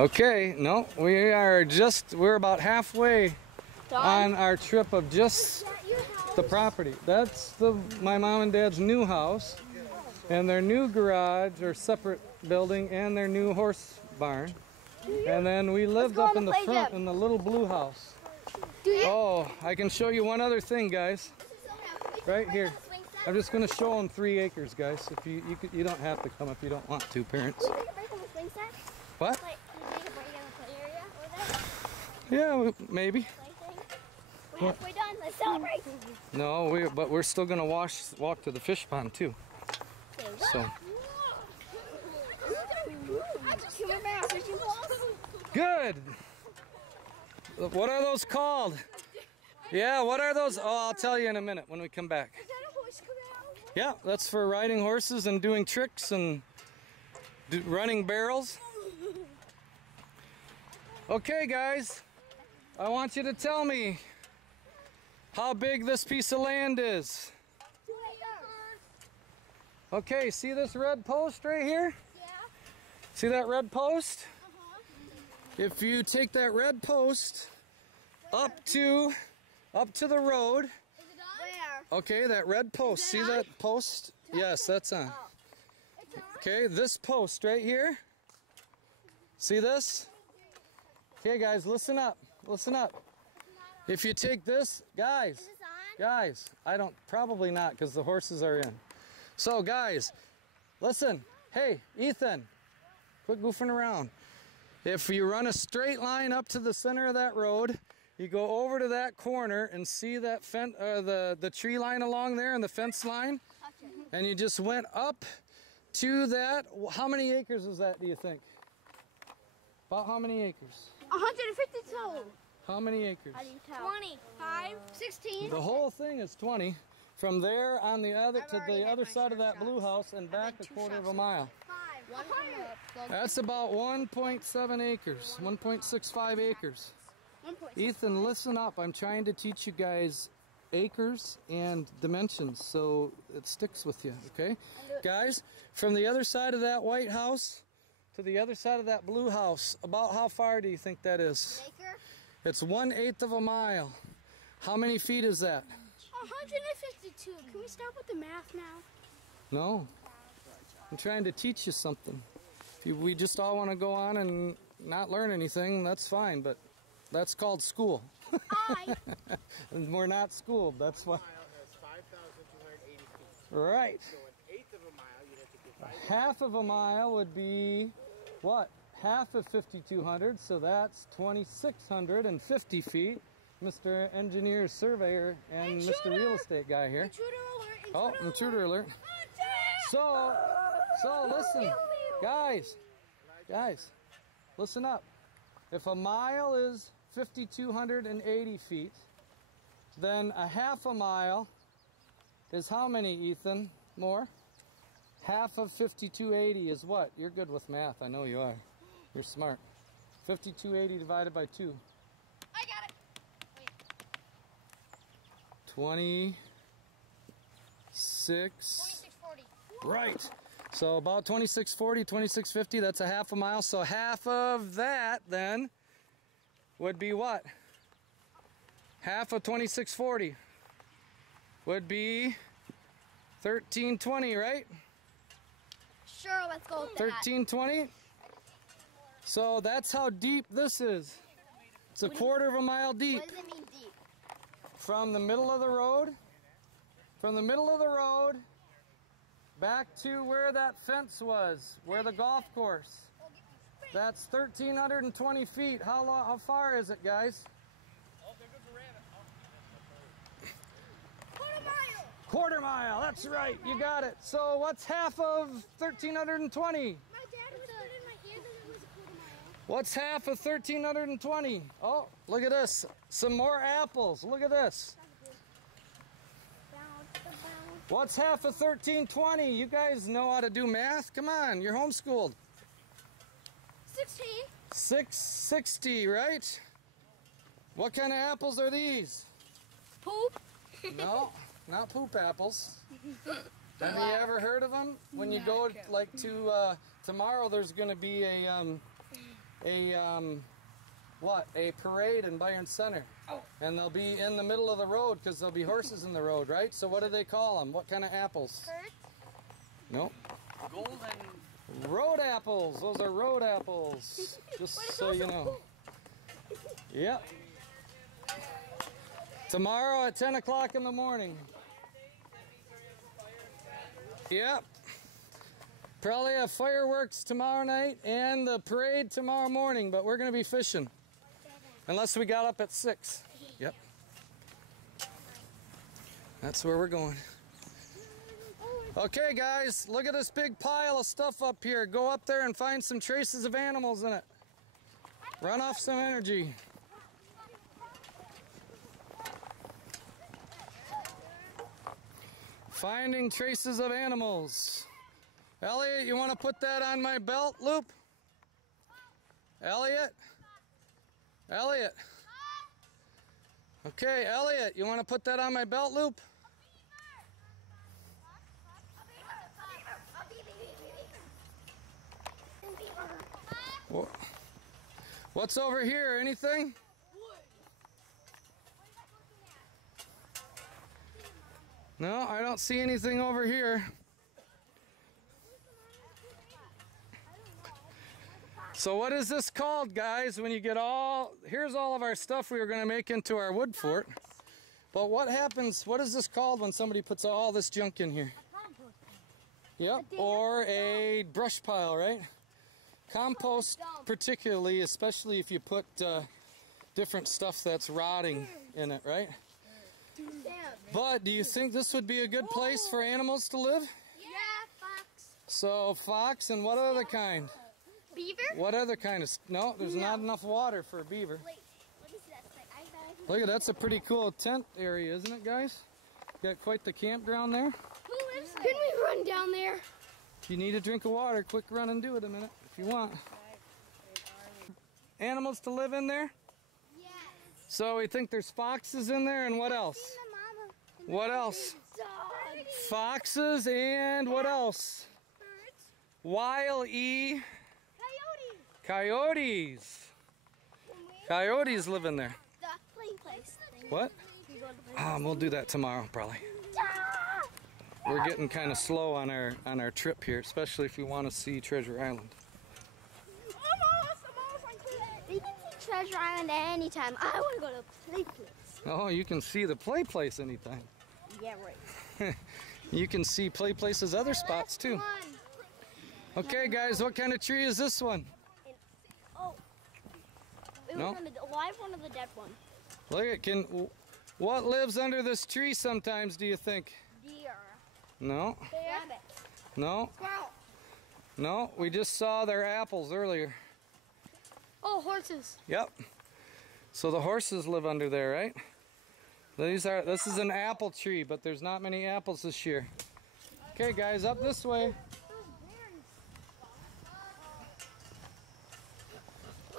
Okay, no, we're about halfway on our trip of just the property. That's my mom and dad's new house, and their new garage or separate building, and their new horse barn. And then we lived up in the front in the little blue house. Oh, I can show you one other thing, guys. Right here. I'm just going to show them 3 acres, guys. If you don't have to come if you don't want to, parents. What? Yeah, maybe. We're halfway done. Let's celebrate. No, but we're still gonna walk to the fish pond too. So. Good. What are those called? Yeah, what are those? Oh, I'll tell you in a minute when we come back. Is that a horse corral? Yeah, that's for riding horses and doing tricks and running barrels. Okay, guys. I want you to tell me how big this piece of land is. 2 acres. Okay, see this red post right here? Yeah. See that red post? If you take that red post up to the road. Is it on? Where? Okay, that red post. See that post? Yes, that's on. Oh. It's on? Okay, this post right here. See this? Okay, guys, listen up. Listen up. If you take this, guys, Is this on? I don't, probably not because the horses are in. So guys, listen. Hey, Ethan, quit goofing around. If you run a straight line up to the center of that road, you go over to that corner and see that the tree line along there and the fence line, and you just went up to that. How many acres is that, do you think? About how many acres? 152. How many acres? How do you tell? 25, 16. The whole thing is 20. From there on the other to the other side of that blue house and back a quarter of a mile. 5. That's about 1.7 acres, 1.65 acres. Ethan, listen up. I'm trying to teach you guys acres and dimensions so it sticks with you, okay? Guys, from the other side of that white house to the other side of that blue house, about how far do you think that is? Acre? It's 1/8 of a mile. How many feet is that? 152. Can we stop with the math now? No. I'm trying to teach you something. If we just all want to go on and not learn anything, that's fine, but that's called school. And we're not schooled, that's why. That's 5,280 feet. Right. So 1/8 of a mile, you'd have to get 5. Half of a mile would be what? Half of 5,200, so that's 2,650 feet. Mr. Engineer, Surveyor, and Mr. Real Estate guy here. Intruder alert! Oh, intruder alert. So listen, guys, listen up. If a mile is 5,280 feet, then a half a mile is how many, Ethan? More? Half of 5,280 is what? You're good with math, I know you are. You're smart. 5,280 divided by 2. I got it. Wait. 2640. Right. So about 2640, 2650, that's a half a mile. So half of that then would be what? Half of 2640 would be 1320, right? Sure, let's go with that. 1320? So that's how deep this is. It's a quarter of a mile deep. What does it mean deep? From the middle of the road, back to where that fence was, where the golf course. That's 1,320 feet. How far is it, guys? Oh, there goes a rabbit. Quarter mile. Quarter mile, that's right, you got it. So what's half of 1,320? My dad whispered in my ear that it was a quarter mile. What's half of 1,320? Oh, look at this. Some more apples. Look at this. What's half of 1,320? You guys know how to do math? Come on, you're homeschooled. 16. 660, right? What kind of apples are these? Poop. No, not poop apples. Have you ever heard of them? When you go like to tomorrow, there's going to be a a parade in Byron Center. And they'll be in the middle of the road because there'll be horses in the road, right? So what do they call them? What kind of apples? Kurt? Nope. Golden. Road apples. Those are road apples. Just so you know. Yep. Tomorrow at 10 o'clock in the morning. Yep. Probably have fireworks tomorrow night and the parade tomorrow morning, but we're going to be fishing. Unless we got up at 6. Yep. That's where we're going. Okay, guys, look at this big pile of stuff up here. Go up there and find some traces of animals in it. Run off some energy. Finding traces of animals. Elliot, you want to put that on my belt loop? Elliot? Elliot? Okay, Elliot, you want to put that on my belt loop? What's over here? Anything? No, I don't see anything over here. So what is this called, guys, when you get here's all of our stuff we were going to make into our wood fort. But what happens, what is this called when somebody puts all this junk in here? Yep, or a brush pile, right? Compost, particularly, especially if you put different stuff that's rotting in it, right? But do you think this would be a good place for animals to live? Yeah, fox. So fox, and what other kind? Beaver? What other kind of... No, there's not enough water for a beaver. Wait, what is that? Look at that's a pretty cool tent area, isn't it, guys? Got quite the campground there. Who lives there? Can we run down there? If you need a drink of water, quick run and do it a minute if you want. Animals to live in there? Yes. So we think there's foxes in there, and what else? What else? Dogs. Foxes and what else? Birds. Wile E. Coyotes. Coyotes. Coyotes live in there. The playing place. What? We'll do that tomorrow, probably. We're getting kind of slow on our trip here, especially if you want to see Treasure Island. You can see Treasure Island at any time. I want to go to play place. Oh, you can see the play place anytime. Yeah, right. You can see play places other spots too. Okay, guys, what kind of tree is this one? Oh, it was one of the live one of the dead one. Look at what lives under this tree sometimes, do you think? Deer. No. Rabbit. No. Squirrel. No, we just saw their apples earlier. Oh, horses. Yep. So the horses live under there, right? This is an apple tree, but there's not many apples this year. Okay, guys, up this way.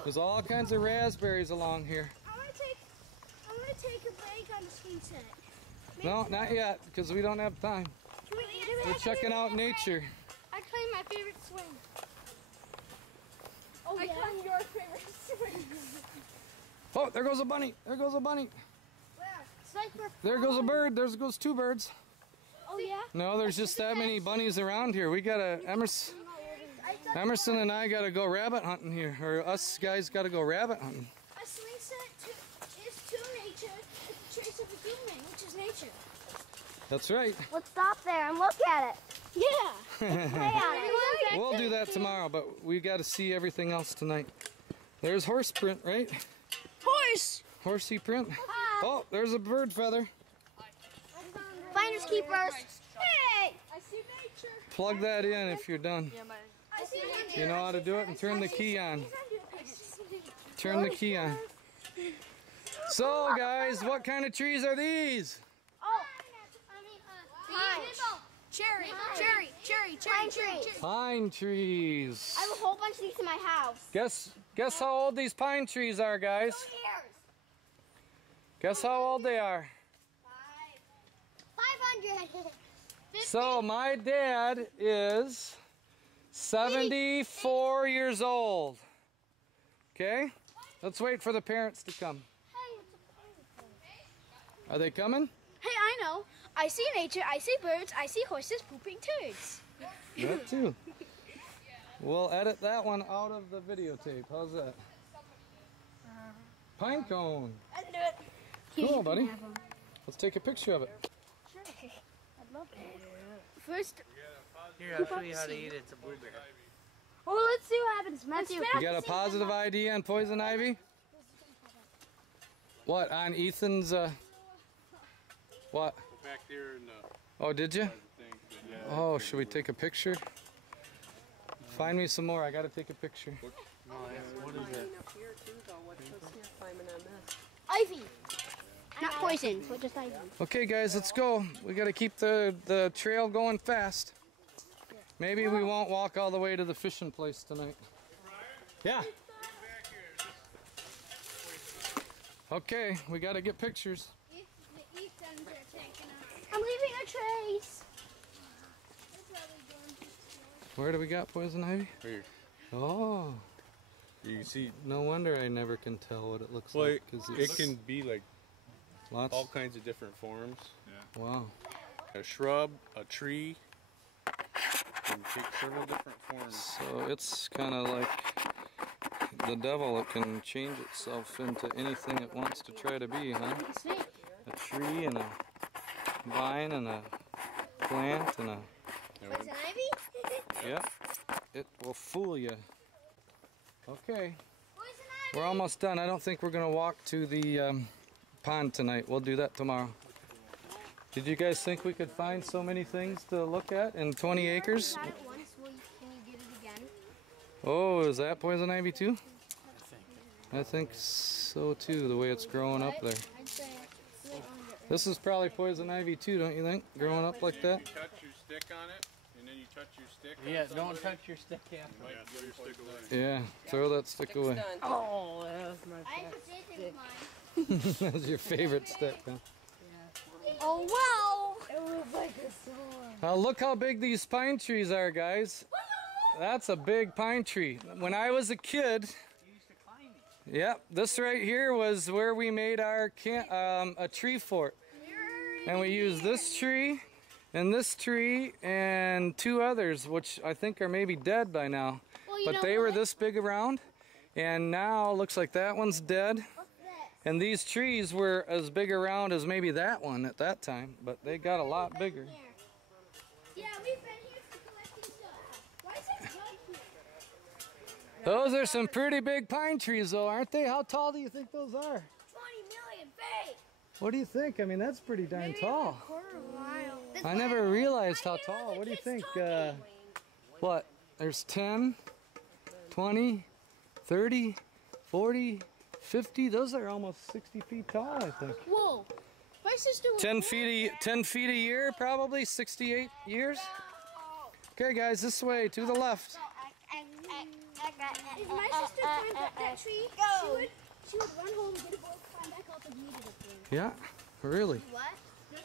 There's all kinds of raspberries along here. I'm gonna take a break on the swing set. No, not yet, because we don't have time. We're checking out nature. I claim my favorite swing. Oh, I claim your favorite swing. Oh, there goes a bunny. There goes a bunny. Where? Sniper. There goes a bird. There goes two birds. Oh, yeah? No, there's just that many bunnies around here. We gotta, Emerson and I gotta go rabbit hunting here. Or us guys gotta go rabbit hunting. A swing set is to nature. It's a trace of a human, which is nature. That's right. Let's stop there and look at it. Yeah. Play on it. We'll do that tomorrow, but we got to see everything else tonight. There's horse print, right? Horse. Horsey print. Oh, there's a bird feather. Finders keepers. Hey. I see nature. Plug that in if you're done. I see nature. You know how to do it, and turn the key on. Turn the key on. So, guys, what kind of trees are these? Oh. Pine. Cherry. Pine trees. I have a whole bunch of these in my house. Guess how old these pine trees are, guys? 2 years. Guess how old they are? 500. So my dad is 74 years old. Okay? Let's wait for the parents to come. Hey, it's a pine. Are they coming? Hey, I know. I see nature, I see birds, I see horses pooping turds. That too. We'll edit that one out of the videotape. How's that? Pine cone. I can do it. Cool, buddy. Let's take a picture of it. Sure. I'd love it. First, Here, I'll show you how to eat it. It's a blueberry. oh, let's see what happens. Matthew. You got a positive ID on poison ivy? What, on Ethan's, what? Back there in the Oh, did you? thing. Yeah. Oh, should we take a picture? Find me some more. I gotta take a picture. What is it? Ivy. Not poison, but just ivy. Okay, guys, let's go. We gotta keep the trail going fast. Maybe we won't walk all the way to the fishing place tonight. Yeah. Okay, we gotta get pictures. I'm leaving a trace. Where do we got poison ivy? Here. Oh, You can see. no wonder I never can tell what it looks Well, like. 'Cause it it's can be like lots. all kinds of different forms. Wow. A shrub, a tree, can take several different forms. So it's kind of like the devil. It can change itself into anything it wants to try to be, huh? Snake. A tree and a vine and a plant and a... Poison ivy? Yep. It will fool you. Okay. Poison We're almost done. I don't think we're going to walk to the pond tonight. We'll do that tomorrow. Did you guys think we could find so many things to look at in 20 acres? Got it once. Can you get it again? Oh, is that poison ivy too? I think so too, the way it's growing up there. I'd say This is probably poison ivy too, don't you think? Growing up like that? You touch your stick on it, and then you touch your stick. Yeah, don't touch your stick, yeah. Yeah, throw your stick away. Yeah, throw that stick away. Oh, that was my I have the same thing with mine. That's your favorite stick, huh? Oh, wow. It was like a sword. Look how big these pine trees are, guys. That's a big pine tree. When I was a kid, yep, this right here was where we made our a tree fort. And we used this tree and two others, which I think are maybe dead by now. Well, But they were this big around, and now looks like that one's dead. And these trees were as big around as maybe that one at that time, but they got a lot bigger. Yeah, we've been here for collecting stuff. Why is it junk here? Those are some pretty big pine trees though, aren't they? How tall do you think those are? 20 million feet. What do you think? I mean, that's pretty darn tall. Quarter mile. I never realized how tall. What do you think? What? There's 10, 20, 30, 40, 50. Those are almost 60 feet tall, I think. Whoa. My sister was 10 feet a year, probably 68 years. Okay, guys, this way to the left. If my sister climbed up that tree, she would run home, get a book, climb back up and read it up there. Yeah, really. What?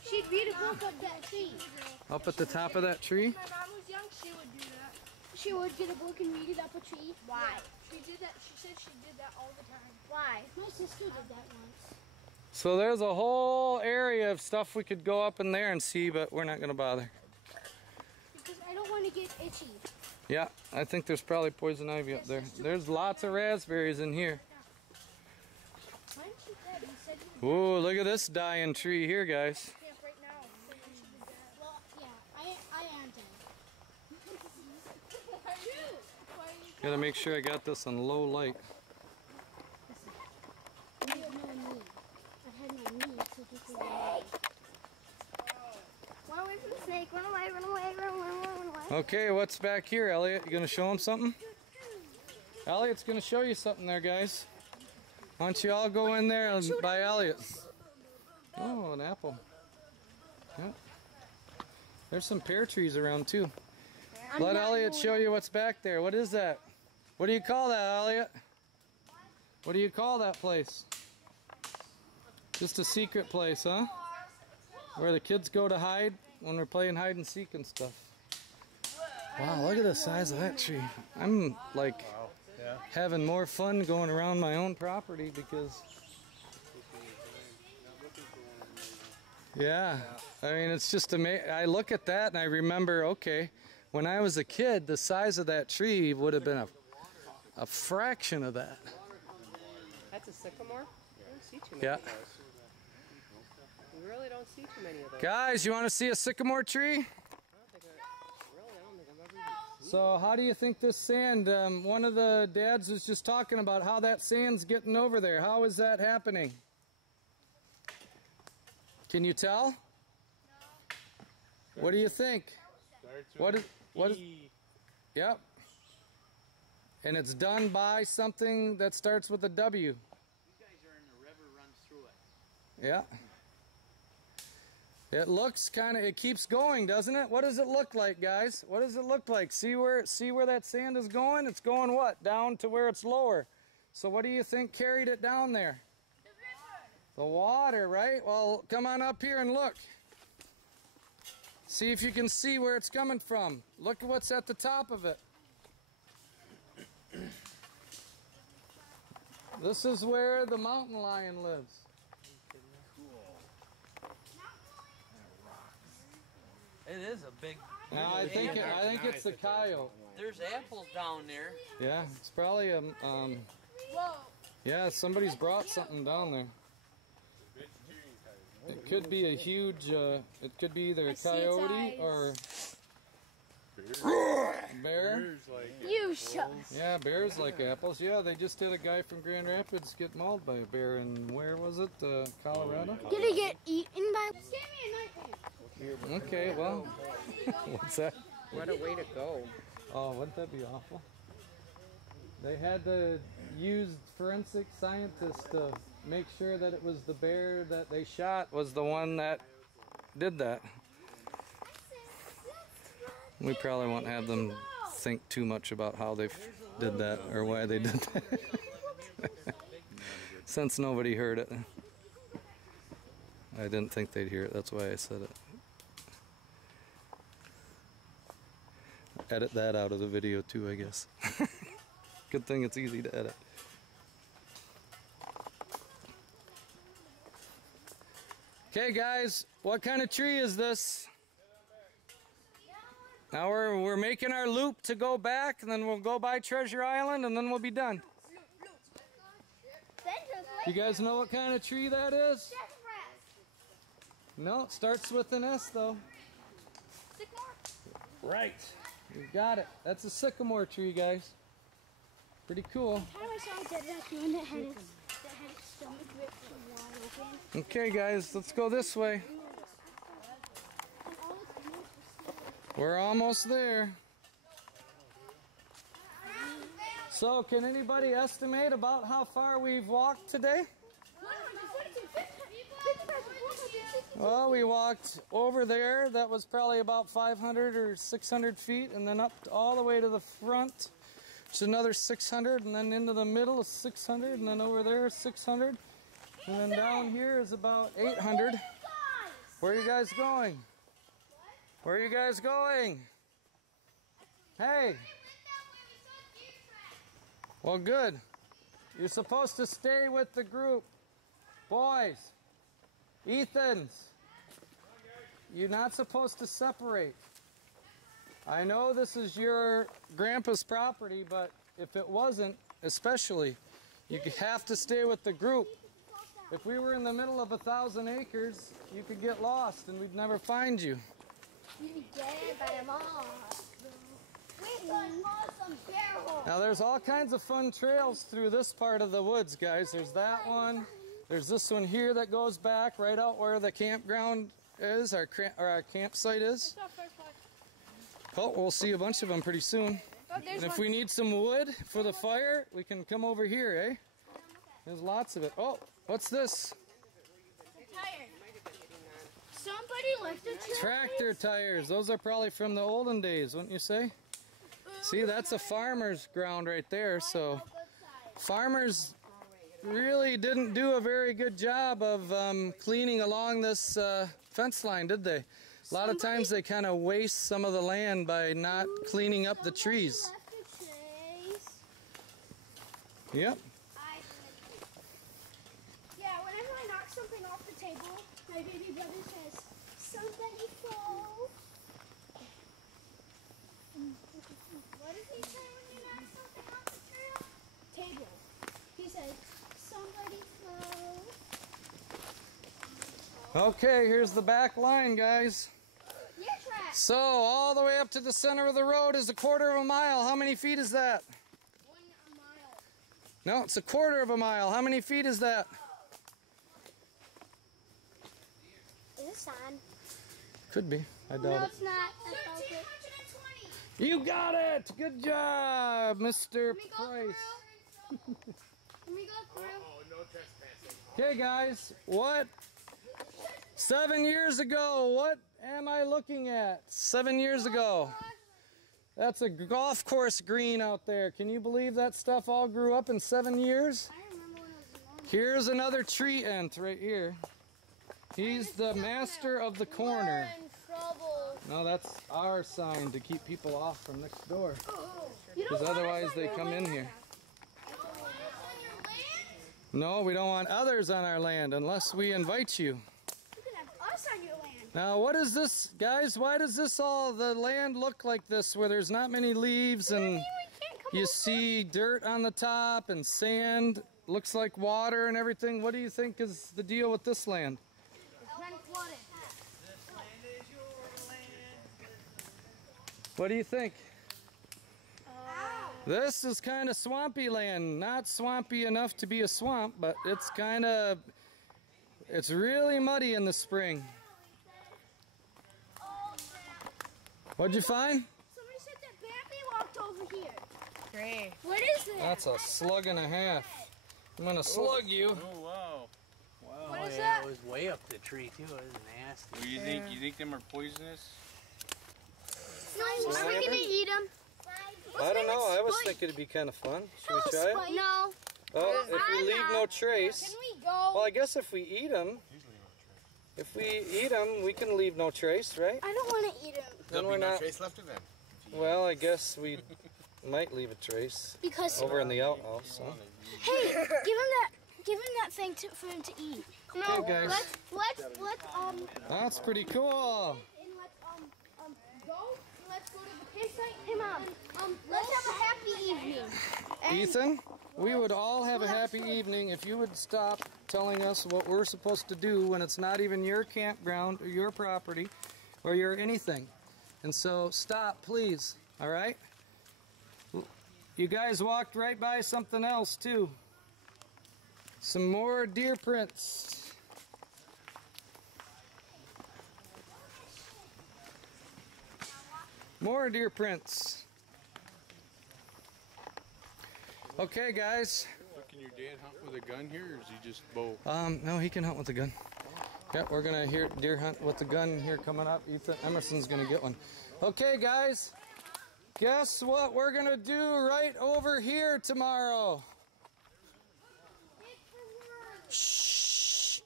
She'd read a book up that tree. Up at the top of that tree. My mom was young, she would do that. She would get a book and read it up a tree. Why? She did that. She said she did that all the time. Why? My sister did that once. So there's a whole area of stuff we could go up in there and see, but we're not going to bother. Because I don't want to get itchy. Yeah, I think there's probably poison ivy up there. There's lots of raspberries in here. Ooh, look at this dying tree here, guys. Right now. Well, yeah, I am dead. Gotta make sure I got this on low light. I had no knee. I had my knee, so this is snake! Run away from the snake. Run away, run away, run away. Okay, what's back here, Elliot? You gonna show him something? Elliot's gonna show you something there, guys. Why don't you all go in there and by Elliot? Oh, an apple. Yep. There's some pear trees around too. Let Elliot show you what's back there. What is that? What do you call that, Elliot? What do you call that place? Just a secret place, huh? Where the kids go to hide when we're playing hide and seek and stuff. Wow, look at the size of that tree. I'm like having more fun going around my own property because, yeah, I mean, it's just amazing. I look at that and I remember, okay, when I was a kid, the size of that tree would have been a fraction of that. That's a sycamore? I don't see too many Yeah. of those. You really don't see too many of those. Guys, you want to see a sycamore tree? I don't think I've ever even So how do you think this sand, one of the dads was just talking about how that sand's getting over there. How is that happening? Can you tell? What do you think? What is, yep. And it's done by something that starts with a W. You guys are in the river, runs through it. Yeah. It looks kind of, it keeps going, doesn't it? What does it look like, guys? What does it look like? See where that sand is going? It's going what? Down to where it's lower. So what do you think carried it down there? The water, right? Well, come on up here and look. See if you can see where it's coming from. Look at what's at the top of it. This is where the mountain lion lives. It is a big. Now, I think it's the coyote. There's apples down there. Yeah, it's probably a yeah, somebody's brought something down there. It could be a huge it could be either a coyote or bear. You shut. Yeah, bears like apples. Yeah, they just had a guy from Grand Rapids get mauled by a bear in, where was it? Colorado? Did he get eaten by? Just give me a knife. Okay, well, what's that? What a way to go. Oh, wouldn't that be awful? They had to use forensic scientists to make sure that it was the bear that they shot was the one that did that. We probably won't have them think too much about how they did that or why they did that. Since nobody heard it. I didn't think they'd hear it, that's why I said it. Edit that out of the video too, I guess. Good thing it's easy to edit. Okay guys, what kind of tree is this? Now we're making our loop to go back, and then we'll go by Treasure Island, and then we'll be done. You guys know what kind of tree that is? No, it starts with an S though. Right. You got it. That's a sycamore tree, guys. Pretty cool. Okay, guys, let's go this way. We're almost there. So, can anybody estimate about how far we've walked today? Well, we walked over there. That was probably about 500 or 600 feet, and then up all the way to the front, which is another 600, and then into the middle is 600, and then over there is 600, and then down here is about 800. Where are you guys going? Where are you guys going? Hey. Well, good. You're supposed to stay with the group. Boys. Ethans. You're not supposed to separate. I know this is your grandpa's property, but if it wasn't, especially, you have to stay with the group. If we were in the middle of 1,000 acres, you could get lost and we'd never find you. Now there's all kinds of fun trails through this part of the woods, guys. There's that one. There's this one here that goes back right out where the campground is, our campsite is. Oh, we'll see a bunch of them pretty soon. And if we need some wood for the fire, we can come over here, eh? There's lots of it. Oh, what's this? Somebody left the Tractor tires. Those are probably from the olden days, wouldn't you say? See, that's a farmer's ground right there. So farmers really didn't do a very good job of cleaning along this fence line, did they? A lot of times they kind of waste some of the land by not cleaning up the trees. Yep. Yeah, whenever I knock something off the table, my baby brother says, somebody fall. What does he say when you knock something off the table? He says, somebody fall. Okay, here's the back line, guys. So, all the way up to the center of the road is a quarter of a mile. How many feet is that? 1 mile. No, it's a quarter of a mile. How many feet is that? Is this on? Could be. I No, doubt it. it's not. 1,320. You got it! Good job, Mr. Price. Can we go through? No trespassing. Okay, guys, what? 7 years ago, what am I looking at? 7 years ago. That's a golf course green out there. Can you believe that stuff all grew up in 7 years? I remember when I was young. Here's another tree ent right here. He's the master of the corner. We're in trouble. No, that's our sign to keep people off from next door. You Because don't want otherwise us on they your come in land. here. You don't want us on your land? No, we don't want others on our land unless we invite you. You can have us on your land. Now, what is this, guys? Why does the land look like this, where there's not many leaves and you see dirt on the top and sand, looks like water and everything? What do you think is the deal with this land? It's been flooded. What do you think? This is kind of swampy land. Not swampy enough to be a swamp, but it's it's really muddy in the spring. What'd you find? Somebody said that Bambi walked over here. Great. What is that? That's a slug and a half. I'm gonna slug you. Oh wow. Wow. What is yeah, that? It was way up the tree too. It was nasty. What do you think them are poisonous? No, are we gonna eat them? I don't know. I was thinking it'd be kind of fun. Should we try it? No. Oh, if we leave no trace. Can we go? Well, I guess if we eat them, we can leave no trace, right? I don't want to eat them. Then we're not. trace left of them. Well, I guess we might leave a trace Because over in the outhouse. So. hey, give him that thing for him to eat. No, Okay, guys. let's That's pretty cool. and let's go. Let's go to the campsite. Hey Mom, let's have a happy evening. Ethan, we would all have a happy evening if you would stop telling us what we're supposed to do when it's not even your campground or your property or your anything. And so stop, please, all right? You guys walked right by something else too. Some more deer prints. More deer prints. Okay, guys. So can your dad hunt with a gun here, or is he just bow? No, he can hunt with a gun. Yeah, we're gonna hear deer hunt with the gun here coming up. Ethan Emerson's gonna get one. Okay, guys. Guess what we're gonna do right over here tomorrow? Shh.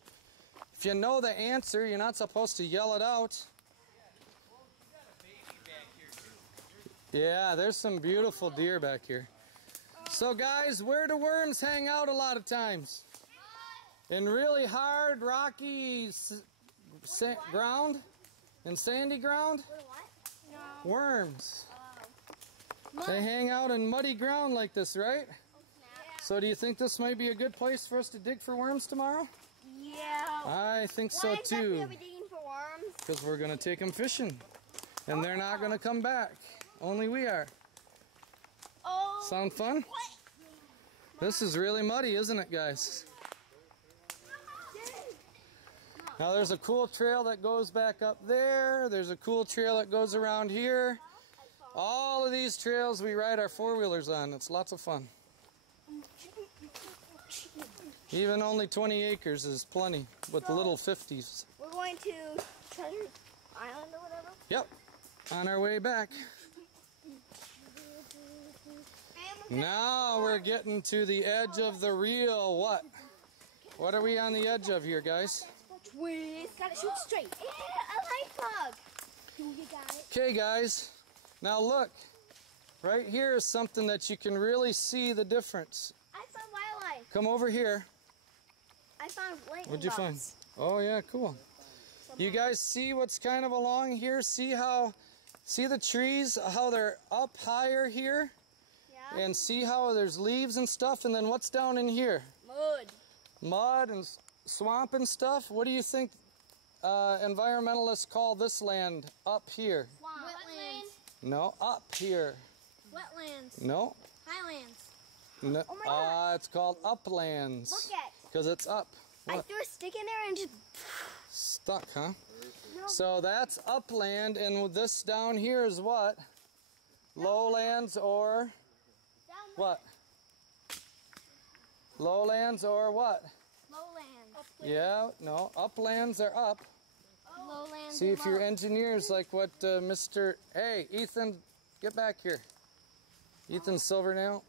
If you know the answer, you're not supposed to yell it out. Yeah, there's some beautiful deer back here. So guys, where do worms hang out a lot of times? In really hard, rocky ground? In sandy ground? Worms. They hang out in muddy ground like this, right? So do you think this might be a good place for us to dig for worms tomorrow? Yeah. I think so too. Why are we digging for worms? Because we're going to take them fishing. And they're not going to come back. Only we are. Oh. Sound fun? This is really muddy, isn't it, guys? Now there's a cool trail that goes back up there. There's a cool trail that goes around here. All of these trails we ride our four-wheelers on. It's lots of fun. Even only 20 acres is plenty with the little 50s. We're going to Treasure Island or whatever. Yep, on our way back. Now we're getting to the edge of the real what? What are we on the edge of here, guys? Twist. Gotta shoot straight. Yeah, a light bug. You got it. Okay, guys. Now look. Right here is something that you can really see the difference. come over here. I found lightning What'd you find? bugs. Oh yeah, cool. You guys see what's kind of along here? See the trees, how they're up higher here? Yeah. And see how there's leaves and stuff, and then what's down in here? Mud. Mud and swamp and stuff. What do you think environmentalists call this land up here? Wetlands. No, up here. Wetlands. No. Highlands. No. Oh my God. It's called uplands. Look at. Because it's up. I What? threw a stick in there and just. Stuck, huh? No. So that's upland, and this down here is what? Lowlands or what? Lowlands or what? Lowlands. Yeah, no, uplands are up. Lowlands. See if your engineers like what Mr. Hey, Ethan, get back here. Ethan Silvernail,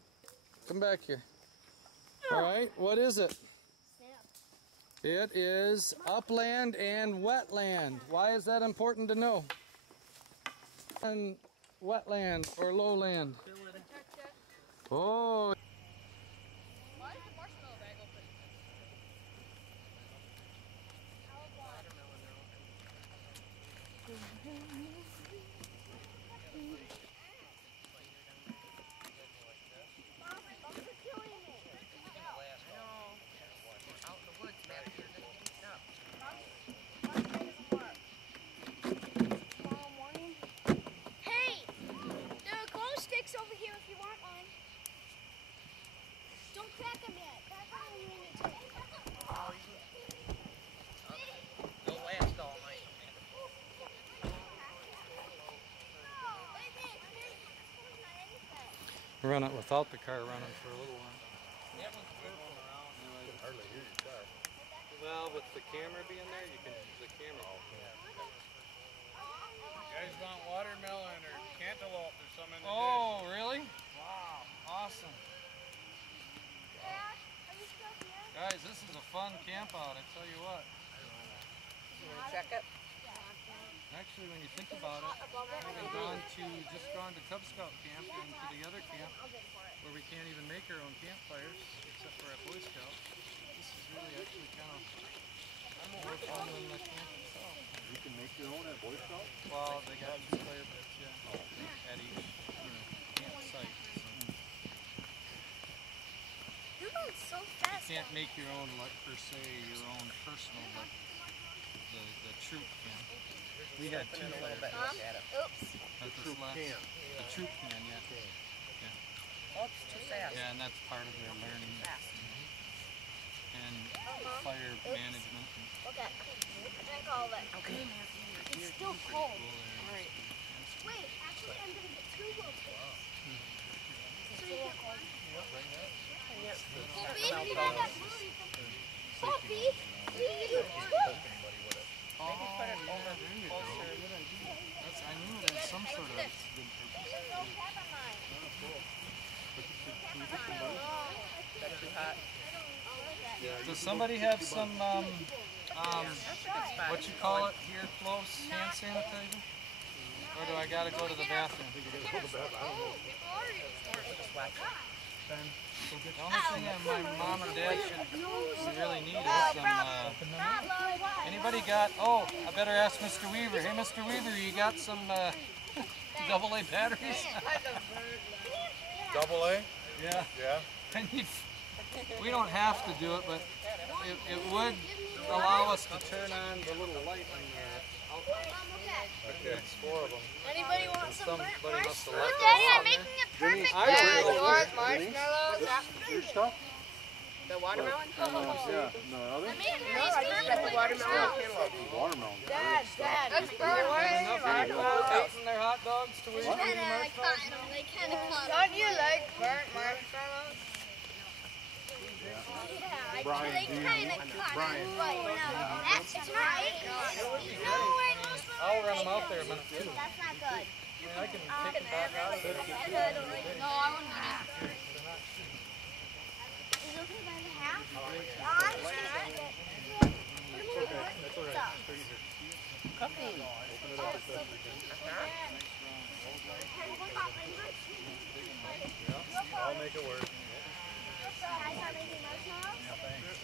come back here. All right, what is it? It is upland and wetland. Why is that important to know? And wetland or lowland. Oh. Why is the marshmallow bag open? Hey, there are glow sticks over here if you want one. Don't crack them yet. Crack them when you're in the tank. They'll last all night. Run it without the car running for a little while. That one's purple around. Hardly hear your car. Well, with the camera being there, you can use the camera. You guys want watermelon or cantaloupe? There's some in the Oh, really? Wow, awesome. Guys, this is a fun camp out, I tell you what. You want to check it? Actually, when you think about it, having just gone to Cub Scout camp and to the other camp where we can't even make our own campfires except for our Boy Scouts, this is really actually kind of more fun than the camp itself. You can make your own at Boy Scout? Well, they got 2 fire pits, yeah, at each campsite. You're going so You fast. can't make your own, like per se, your own personal, like the troop can. We had 2 Open it a little fire bit. pits. Look at it. Oops. At this last, the troop can, yeah. Oh, it's too fast. Yeah, and that's part of their learning Fast. and fire management. Look at. Drink all of it. Okay. It's still cold. All right. Wait, actually, I'm gonna get 2 little pills. So you get one. Poppy, you got that blue. Poppy, you get 2. Maybe put it over There you go. closer. Good idea. I knew it had some sort of good purpose. There's no cap on mine. Is that too hot? Does somebody have some, That's a good spot. what you call it here close, hand sanitizer? Or do I gotta go to the bathroom? The only thing that my mom and dad should really need is some, anybody got, oh, I better ask Mr. Weaver. Hey, Mr. Weaver, you got some AA batteries? Double A? Yeah. Yeah. I need, we don't have to do it, but it would allow us to turn on the little light on the outlet. Okay. It's 4 of them. Anybody want some Somebody burnt must have marshmallows? left Daddy, it I'm on making it perfect. I will. Marshmallows. Your stuff? The watermelon? Yeah. No other? I'm making No, I just got the watermelon and cantaloupe. Watermelon. Dad. That's Enough people eating their hot dogs to eat They kind of cut. Don't you like burnt marshmallows? Yeah, Brian, they do you- kind of cut. Brian. But no, that's right. No way, I'll run them out there a minute too. that's not good. I can take them back out of there. No, I wouldn't eat it. Is it okay by the half? No, I'm just gonna eat it. That's all right. Cooking. I'll make it work. guys are making marshmallows? Yeah, thanks.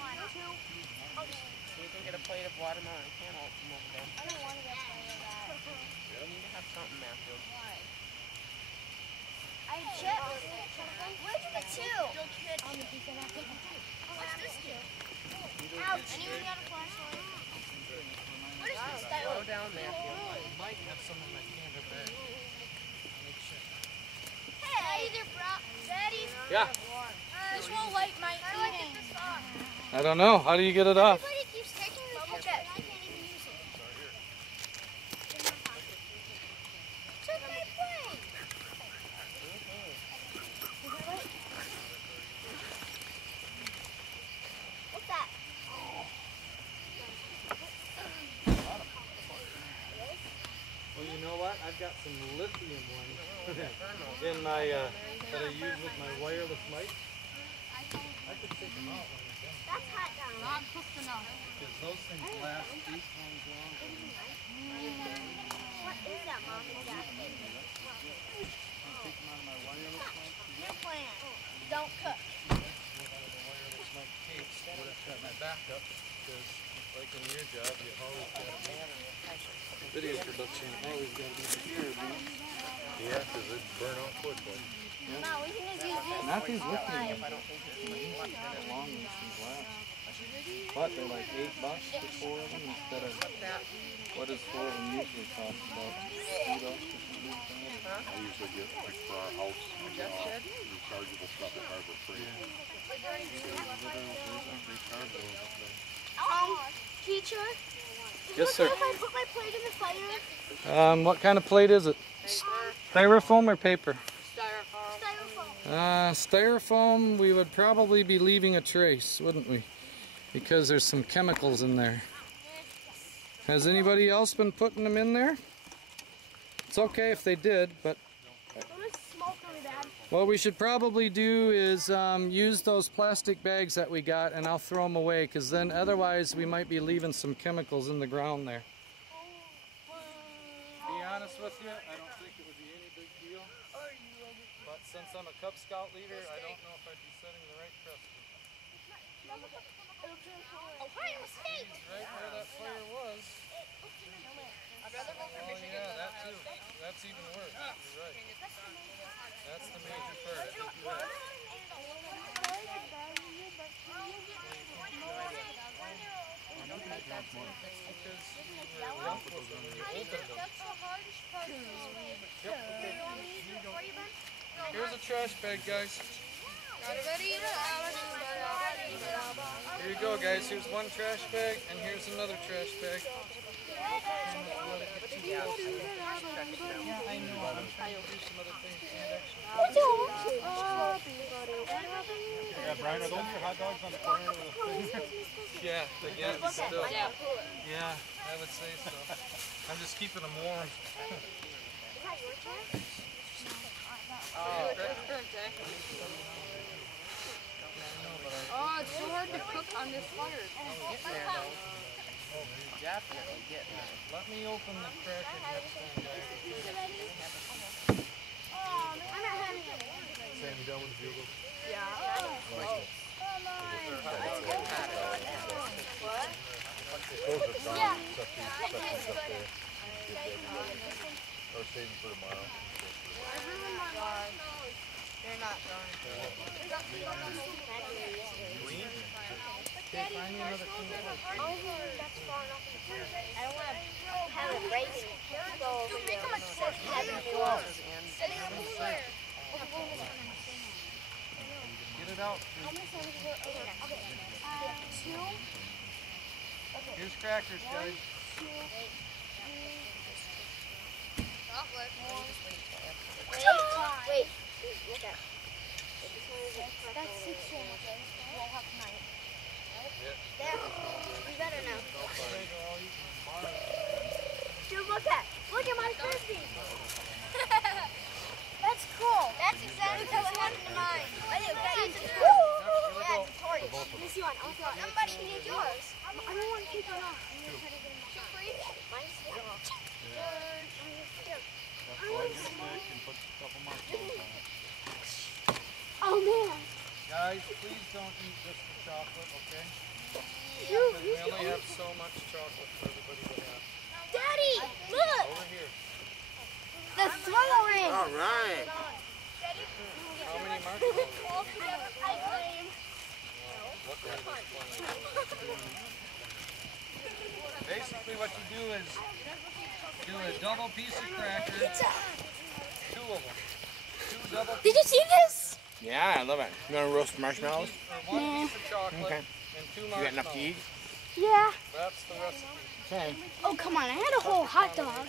One, two. Okay. You can get a plate of watermelon cantaloupe from over there. I don't want to get plate of that. You need to have something, Matthew. Why? I have chips. Where's the two? What's this do? Ouch. Anyone got a flashlight? What is this? Slow down, Matthew. Might have some in my camera bag. Hey, Daddy. Yeah. This won't light my eating. How do I get this off? I don't know. How do you get it off? Everybody keeps taking the picture. I can't even use it. Took my plate. What's that? Well, you know what? I've got some lithium ones in my that I use with my wireless mic. I could take them out when I'm done. That's hot down. Not cooked enough. Because those things last these times longer. What is that, Mom, exactly? Take them out of my wireless mic. Your plan. Don't cook. Out of the wireless mic case. Would have got my backup because, like in your job, you always got to video production. Always got to be secure, man. Yeah, because it'd burn out quickly. No, we can just use this. Not these lithium. If I don't think there's much left in it. Long these things last. But they're like $8 for 4 of them instead of what does 4 of them usually cost? About $2 or something like that. I usually get, like, for our house, rechargeable stuff at Harbor Freight. Teacher? Yes, sir. If I put my plate in the fire? What kind of plate is it? Styrofoam or paper? Styrofoam. Styrofoam, we would probably be leaving a trace, wouldn't we? Because there's some chemicals in there. Has anybody else been putting them in there? It's okay if they did, but what we should probably do is use those plastic bags that we got, and I'll throw them away, because then otherwise we might be leaving some chemicals in the ground there. To be honest with you, I don't think it would be any big deal. But since I'm a Cub Scout leader, I don't know if I'd be setting the right precedent. Ohio State! Right where that fire was. I'd rather go for Oh Michigan. yeah, that too. That's even worse. You're right. That's the major part. I think you're right. Here's a trash bag, guys. Here you go, guys. Here's one trash bag, and here's another trash bag. Yeah, I know. I'm trying to do some other things. Yeah, Brian, are those your hot dogs on the corner of the thing? Yeah, again, still. Yeah, I would say so. I'm just keeping them warm. Oh, it's so hard to cook on this fire. Definitely getting it. Let me open the cracker next time, guys. I'm not having it. Sam, you done with the bugles? Those are gone, Yeah. except these sections up there. Or save them for tomorrow. They're not done. Okay, find me another clean plate. That's far enough. I don't want to have it breaking. So make them Get it out. Here's crackers, guys. Wait. Look at. That's 6 sandwiches. We'll have tonight. There. You better know. Dude, look at my frisbee. That's cool. That's exactly what happened to mine. I didn't get it. Yeah, it's a torch. Let me see one. Somebody need yours. I don't want to take it off. I'm going to try to get it off. Mine's still off. Light your stick and put a couple marshmallows on it. Oh man. Guys, please don't eat just the chocolate, okay? You We only have so much chocolate for everybody to have. Daddy, look. Over here. The swallowing. All right. How many marshmallows? Basically what you do is do a double piece of cracker, 2 of them. 2 double Did you see this? Yeah, I love it. You want to roast marshmallows? or 1 piece of chocolate Okay. and 2 You marshmallows. got enough to eat? Yeah. That's the recipe. Okay. Oh, come on. I had a whole hot dog.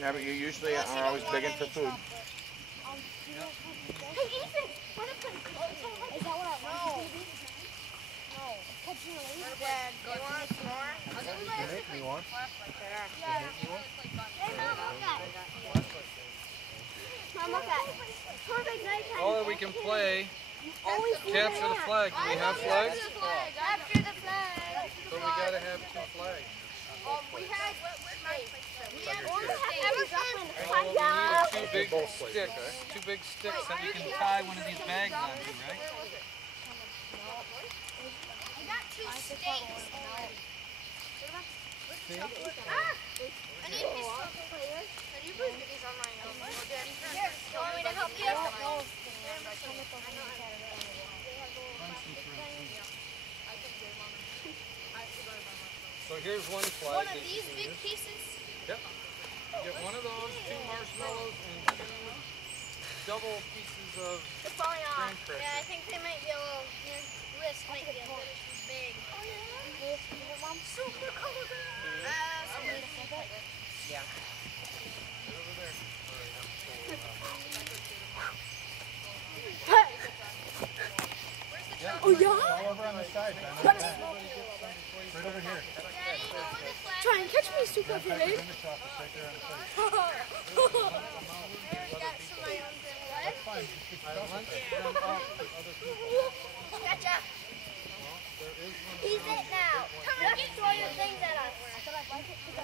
Yeah, but you usually are always begging for food. Hey, Ethan. What if is that what I want? No. Dad, do you want some more? Make me one. Yeah. Hey, Mom, look at. Mom, look at. Perfect nighttime. Or we can play Always capture the flag. Do we have flags? Capture the flag. So we gotta have 2 flags. We had Well, we need 2 big sticks. 2 big sticks that we can tie one of these bags onto, right? I got 2 steaks. I need a piece of chocolate. Can you please get these on my own? Here, you want me to help you? So here's 1 flag. One of that you these can big use. pieces? Yep. You get 1 of those, 2 marshmallows, and 2 double pieces of They're falling off. graham crackers. Yeah, I think they might be a little, your wrist might be a little too big. Oh yeah? Mom's super cool. Yeah. Over there. Oh yeah? All over on the side, Ben. Right over here. Try and catch me, super kid. Finish off the sticker on the side. That's fine. Just keep I chocolate. want them off to other people. Gotcha. There is one. He's it now. Come on, get throw your things at us. I thought I'd like it to go.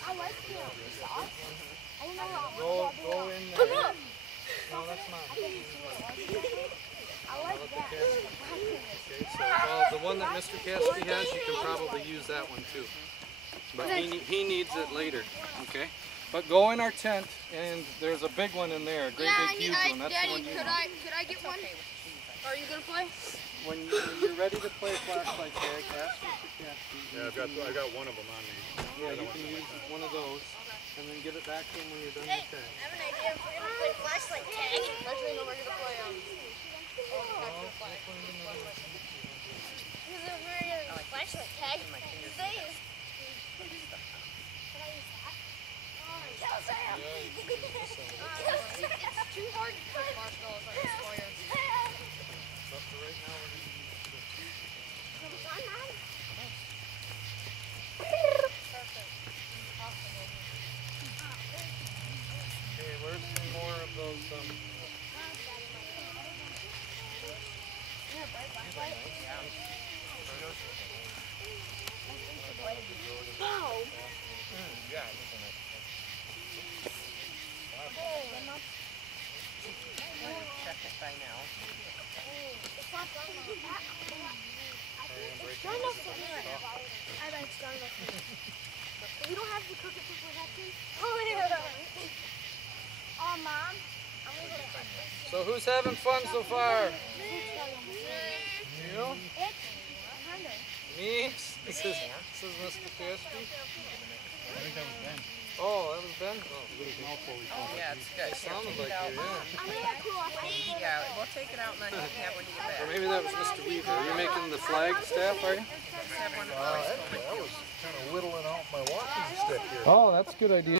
I like it. Go in there. Come up. No, that's mine. I like that. Okay, so well, the one that Mr. Cassidy has, you can probably use that one too. But he needs it later, okay? But go in our tent, and there's a big one in there, a great big huge one. That's the one you want. Could I get one? Are you gonna play? When you're ready to play flashlight tag, ask Mr. Cassidy. Yeah, I got 1 of them on me. Yeah, you can use 1 of those, and then give it back to him when you're done Hey, with tag. I have an idea. If we're gonna play flashlight tag. Actually, no, we're gonna play flashlight tag. It's too hard to put marshmallows on the squares. But for right now, we're going to use okay, where's some more of those, Check it by now. It's done enough for here. I bet it's done enough for here. We don't have to cook it before that too? Oh, yeah. Oh, Mom. I'm gonna go to breakfast. So who's having fun so far? You? It's kind of. Me? This is Mr. Cassidy. I think that was Ben. Oh, that was Ben? Oh, Yeah, it's good. sounded Take like it out. you, yeah. I'm gonna cool off. Yeah, we'll take it out and then you can have when you get Or back. maybe that was Mr. Weaver. Are you making the flag staff, are you? Just have one of Actually, I was kind of whittling out my walking stick here. Oh, that's a good idea.